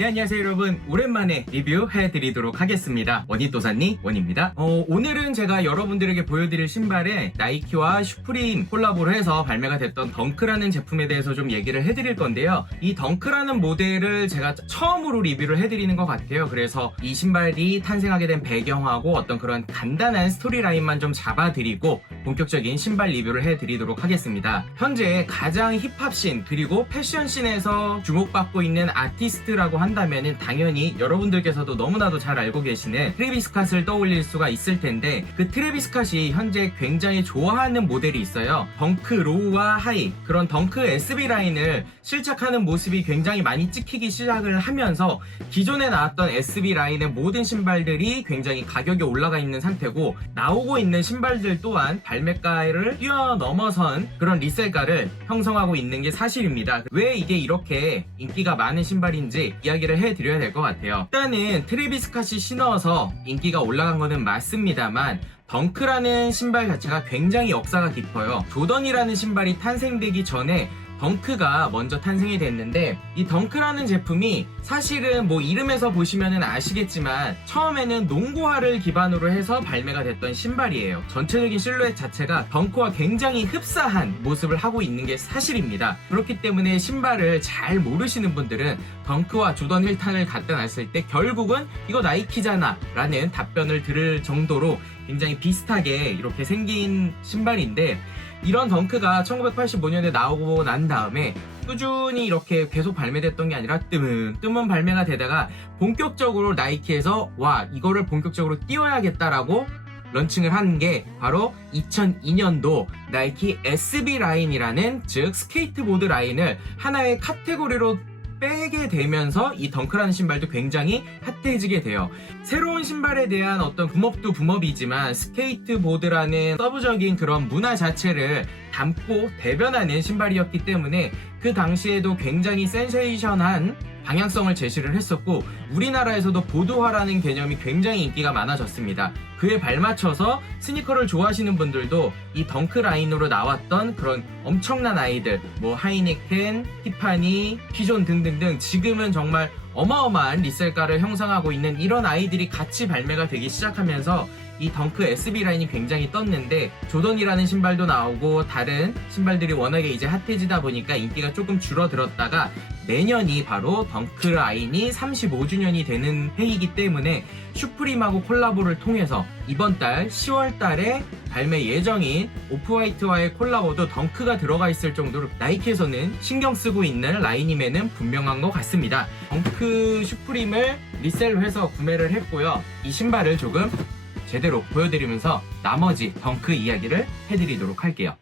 네, 안녕하세요 여러분. 오랜만에 리뷰해드리도록 하겠습니다. 원희또사님 원입니다. 오늘은 제가 여러분들에게 보여드릴 신발에 나이키와 슈프림 콜라보를 해서 발매가 됐던 덩크라는 제품에 대해서 좀 얘기를 해드릴 건데요. 이 덩크라는 모델을 제가 처음으로 리뷰를 해드리는 것 같아요. 그래서 이 신발이 탄생하게 된 배경하고 어떤 그런 간단한 스토리라인만 좀 잡아드리고 본격적인 신발 리뷰를 해드리도록 하겠습니다. 현재 가장 힙합씬 그리고 패션씬에서 주목받고 있는 아티스트라고 한다면 당연히 여러분들께서도 너무나도 잘 알고 계시는 트래비스 스캇을 떠올릴 수가 있을 텐데, 그 트래비스 스캇이 현재 굉장히 좋아하는 모델이 있어요. 덩크 로우와 하이, 그런 덩크 SB 라인을 실착하는 모습이 굉장히 많이 찍히기 시작을 하면서 기존에 나왔던 SB 라인의 모든 신발들이 굉장히 가격이 올라가 있는 상태고, 나오고 있는 신발들 또한 발매가를 뛰어넘어선 그런 리셀가를 형성하고 있는 게 사실입니다. 왜 이게 이렇게 인기가 많은 신발인지 이야기를 해드려야 될 것 같아요. 일단은 트래비스 스캇이 신어서 인기가 올라간 거는 맞습니다만, 덩크라는 신발 자체가 굉장히 역사가 깊어요. 조던이라는 신발이 탄생되기 전에 덩크가 먼저 탄생이 됐는데, 이 덩크라는 제품이 사실은 뭐 이름에서 보시면은 아시겠지만 처음에는 농구화를 기반으로 해서 발매가 됐던 신발이에요. 전체적인 실루엣 자체가 덩크와 굉장히 흡사한 모습을 하고 있는 게 사실입니다. 그렇기 때문에 신발을 잘 모르시는 분들은 덩크와 조던 1탄을 갖다 놨을 때 결국은 이거 나이키잖아 라는 답변을 들을 정도로 굉장히 비슷하게 이렇게 생긴 신발인데, 이런 덩크가 1985년에 나오고 난 다음에 꾸준히 이렇게 계속 발매됐던 게 아니라 뜨문 발매가 되다가 본격적으로 나이키에서 와, 이거를 본격적으로 띄워야겠다라고 런칭을 한 게 바로 2002년도 나이키 SB 라인이라는, 즉 스케이트보드 라인을 하나의 카테고리로 빼게 되면서 이 덩크라는 신발도 굉장히 핫해지게 돼요. 새로운 신발에 대한 어떤 붐업도 붐업이지만 스케이트보드라는 서브적인 그런 문화 자체를 담고 대변하는 신발이었기 때문에 그 당시에도 굉장히 센세이션한 방향성을 제시를 했었고, 우리나라에서도 보드화라는 개념이 굉장히 인기가 많아졌습니다. 그에 발맞춰서 스니커를 좋아하시는 분들도 이 덩크 라인으로 나왔던 그런 엄청난 아이들, 뭐 하이네켄, 티파니, 피존 등등등 지금은 정말 어마어마한 리셀가를 형성하고 있는 이런 아이들이 같이 발매가 되기 시작하면서 이 덩크 SB 라인이 굉장히 떴는데, 조던이라는 신발도 나오고 다른 신발들이 워낙에 이제 핫해지다 보니까 인기가 조금 줄어들었다가 내년이 바로 덩크 라인이 35주년이 되는 해이기 때문에 슈프림하고 콜라보를 통해서 이번 달 10월 달에 발매 예정인 오프화이트와의 콜라보도 덩크가 들어가 있을 정도로 나이키에서는 신경 쓰고 있는 라인임에는 분명한 것 같습니다. 덩크 슈프림을 리셀로 해서 구매를 했고요. 이 신발을 조금 제대로 보여드리면서 나머지 덩크 이야기를 해드리도록 할게요.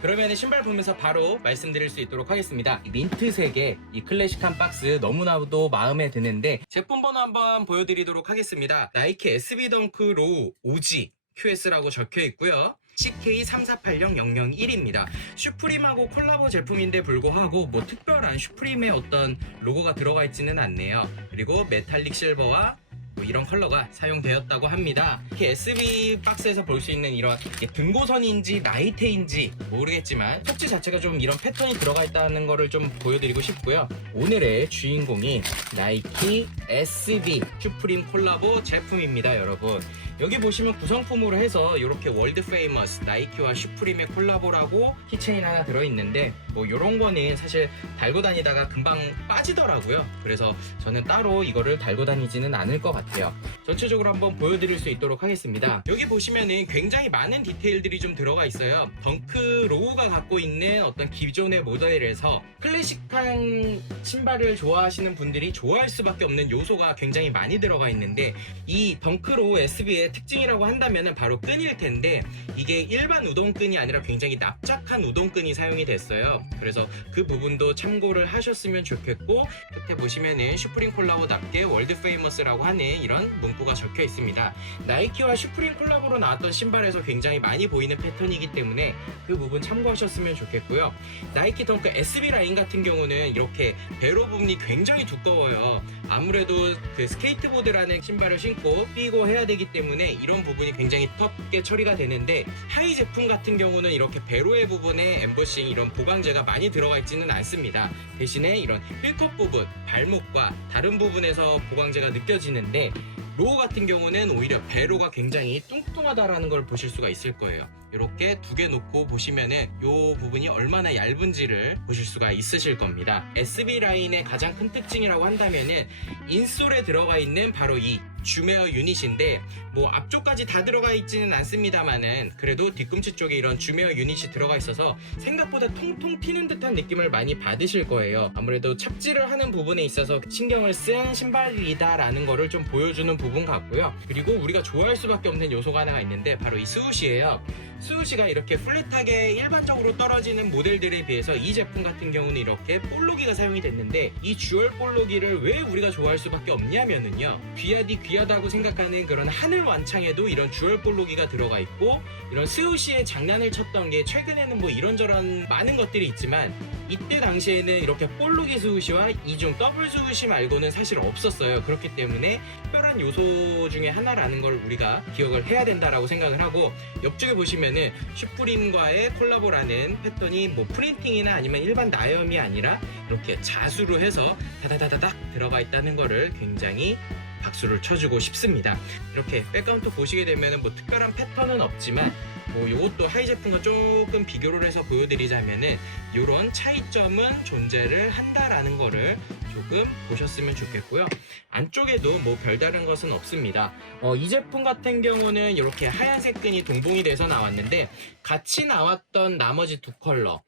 그러면 신발 보면서 바로 말씀드릴 수 있도록 하겠습니다. 이 민트색의 이 클래식한 박스 너무나도 마음에 드는데, 제품 번호 한번 보여드리도록 하겠습니다. 나이키 SB 덩크 로우 OG QS라고 적혀 있고요. CK3480-001입니다. 슈프림하고 콜라보 제품인데 불구하고 뭐 특별한 슈프림의 어떤 로고가 들어가 있지는 않네요. 그리고 메탈릭 실버와 뭐 이런 컬러가 사용되었다고 합니다. 이렇게 SB 박스에서 볼 수 있는 이런 등고선인지 나이테인지 모르겠지만 속지 자체가 좀 이런 패턴이 들어가 있다는 거를 좀 보여드리고 싶고요. 오늘의 주인공이 나이키 SB 슈프림 콜라보 제품입니다, 여러분. 여기 보시면 구성품으로 해서 이렇게 월드 페이머스 나이키와 슈프림의 콜라보라고 키체인 하나 들어있는데, 뭐 이런 거는 사실 달고 다니다가 금방 빠지더라고요. 그래서 저는 따로 이거를 달고 다니지는 않을 것 같아요. 전체적으로 한번 보여드릴 수 있도록 하겠습니다. 여기 보시면은 굉장히 많은 디테일들이 좀 들어가 있어요. 덩크 로우가 갖고 있는 어떤 기존의 모델에서 클래식한 신발을 좋아하시는 분들이 좋아할 수밖에 없는 요소가 굉장히 많이 들어가 있는데, 이 덩크 로우 SB의 특징이라고 한다면 바로 끈일 텐데, 이게 일반 우동끈이 아니라 굉장히 납작한 우동끈이 사용이 됐어요. 그래서 그 부분도 참고를 하셨으면 좋겠고, 끝에 보시면은 슈프림 콜라보답게 월드 페이머스라고 하는 이런 문구가 적혀 있습니다. 나이키와 슈프림 콜라보로 나왔던 신발에서 굉장히 많이 보이는 패턴이기 때문에 그 부분 참고하셨으면 좋겠고요. 나이키 덩크 SB 라인 같은 경우는 이렇게 배로 부분이 굉장히 두꺼워요. 아무래도 그 스케이트보드라는 신발을 신고 뛰고 해야 되기 때문에 이런 부분이 굉장히 텁게 처리가 되는데, 하이 제품 같은 경우는 이렇게 배로의 부분에 엠보싱 이런 보강제가 많이 들어가 있지는 않습니다. 대신에 이런 휠컵 부분, 발목과 다른 부분에서 보강제가 느껴지는데, 로우 같은 경우는 오히려 배로가 굉장히 뚱뚱하다라는 걸 보실 수가 있을 거예요. 이렇게 두 개 놓고 보시면은 이 부분이 얼마나 얇은지를 보실 수가 있으실 겁니다. SB 라인의 가장 큰 특징이라고 한다면은 인솔에 들어가 있는 바로 이 주메어 유닛인데, 뭐 앞쪽까지 다 들어가 있지는 않습니다만은 그래도 뒤꿈치 쪽에 이런 주메어 유닛이 들어가 있어서 생각보다 통통 튀는 듯한 느낌을 많이 받으실 거예요. 아무래도 착지를 하는 부분에 있어서 신경을 쓴 신발이다라는 거를 좀 보여주는 부분 같고요. 그리고 우리가 좋아할 수밖에 없는 요소가 하나가 있는데 바로 이 스우시예요. 스우시가 이렇게 플랫하게 일반적으로 떨어지는 모델들에 비해서 이 제품 같은 경우는 이렇게 볼로기가 사용이 됐는데, 이 듀얼 볼로기를 왜 우리가 좋아할 수밖에 없냐면은요, 귀하디 귀하다고 생각하는 그런 하늘 완창에도 이런 듀얼 볼로기가 들어가 있고, 이런 스우시에 장난을 쳤던 게 최근에는 뭐 이런저런 많은 것들이 있지만 이때 당시에는 이렇게 볼로기 스우시와 이중 더블 스우시 말고는 사실 없었어요. 그렇기 때문에 특별한 요소 중에 하나라는 걸 우리가 기억을 해야 된다라고 생각을 하고, 옆쪽에 보시면은 슈프림과의 콜라보라는 패턴이 뭐 프린팅이나 아니면 일반 나염이 아니라 이렇게 자수로 해서 다다다다닥 들어가 있다는 거를 굉장히 박수를 쳐주고 싶습니다. 이렇게 백카운트 보시게 되면 뭐 특별한 패턴은 없지만 뭐 이것도 하이 제품과 조금 비교를 해서 보여드리자면은 이런 차이점은 존재를 한다라는 거를 조금 보셨으면 좋겠고요. 안쪽에도 뭐 별다른 것은 없습니다. 이 제품 같은 경우는 이렇게 하얀색 끈이 동봉이 돼서 나왔는데, 같이 나왔던 나머지 두 컬러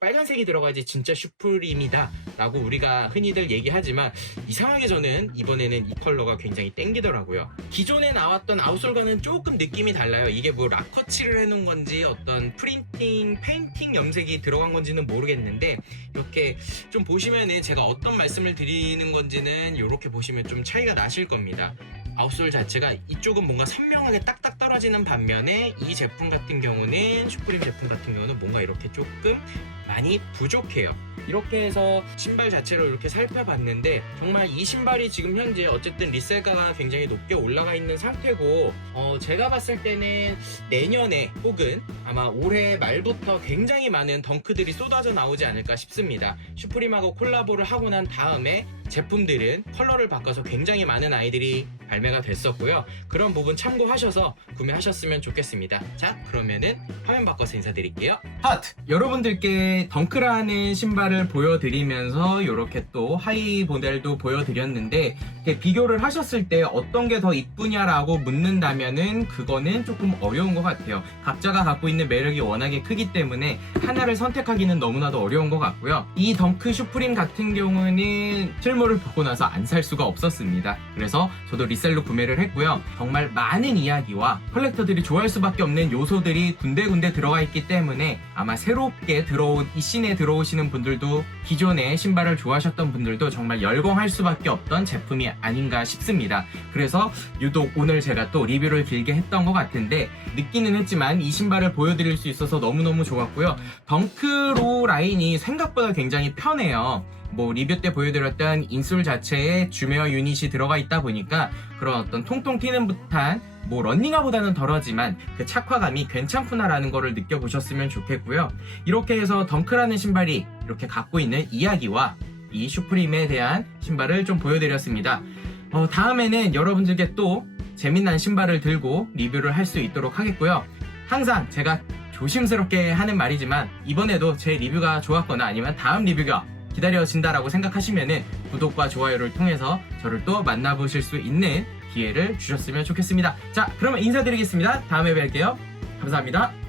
빨간색이 들어가야지 진짜 슈프림이다 라고 우리가 흔히들 얘기하지만, 이상하게 저는 이번에는 이 컬러가 굉장히 땡기더라고요. 기존에 나왔던 아웃솔과는 조금 느낌이 달라요. 이게 뭐 락커칠을 해놓은 건지 어떤 프린팅, 페인팅 염색이 들어간 건지는 모르겠는데, 이렇게 좀 보시면은 제가 어떤 말씀을 드리는 건지는 이렇게 보시면 좀 차이가 나실 겁니다. 아웃솔 자체가 이쪽은 뭔가 선명하게 딱딱 떨어지는 반면에 이 제품 같은 경우는, 슈프림 제품 같은 경우는 뭔가 이렇게 조금 많이 부족해요. 이렇게 해서 신발 자체를 이렇게 살펴봤는데, 정말 이 신발이 지금 현재 어쨌든 리셀가가 굉장히 높게 올라가 있는 상태고, 제가 봤을 때는 내년에 혹은 아마 올해 말부터 굉장히 많은 덩크들이 쏟아져 나오지 않을까 싶습니다. 슈프림하고 콜라보를 하고 난 다음에 제품들은 컬러를 바꿔서 굉장히 많은 아이들이 발매가 됐었고요. 그런 부분 참고하셔서 구매하셨으면 좋겠습니다. 자, 그러면은 화면 바꿔서 인사드릴게요. 하트! 여러분들께 덩크라는 신발을 보여드리면서 이렇게 또 하이 모델도 보여드렸는데, 이렇게 비교를 하셨을 때 어떤 게 더 이쁘냐라고 묻는다면은 그거는 조금 어려운 것 같아요. 각자가 갖고 있는 매력이 워낙에 크기 때문에 하나를 선택하기는 너무나도 어려운 것 같고요. 이 덩크 슈프림 같은 경우는 실물을 보고 나서 안 살 수가 없었습니다. 그래서 저도 리셀로 구매를 했고요. 정말 많은 이야기와 컬렉터들이 좋아할 수밖에 없는 요소들이 군데군데 들어가 있기 때문에 아마 새롭게 들어온 이 씬에 들어오시는 분들도, 기존에 신발을 좋아하셨던 분들도 정말 열광할 수밖에 없던 제품이 아닌가 싶습니다. 그래서 유독 오늘 제가 또 리뷰를 길게 했던 것 같은데, 늦기는 했지만 이 신발을 보여드릴 수 있어서 너무너무 좋았고요. 덩크로 라인이 생각보다 굉장히 편해요. 뭐 리뷰 때 보여드렸던 인솔 자체에 주메어 유닛이 들어가 있다 보니까 그런 어떤 통통 튀는 듯한, 뭐 런닝화보다는 덜하지만 그 착화감이 괜찮구나라는 거를 느껴보셨으면 좋겠고요. 이렇게 해서 덩크라는 신발이 이렇게 갖고 있는 이야기와 이 슈프림에 대한 신발을 좀 보여드렸습니다. 다음에는 여러분들께 또 재미난 신발을 들고 리뷰를 할 수 있도록 하겠고요. 항상 제가 조심스럽게 하는 말이지만, 이번에도 제 리뷰가 좋았거나 아니면 다음 리뷰가 기다려진다라고 생각하시면은 구독과 좋아요를 통해서 저를 또 만나보실 수 있는 기회를 주셨으면 좋겠습니다. 자, 그러면 인사드리겠습니다. 다음에 뵐게요. 감사합니다.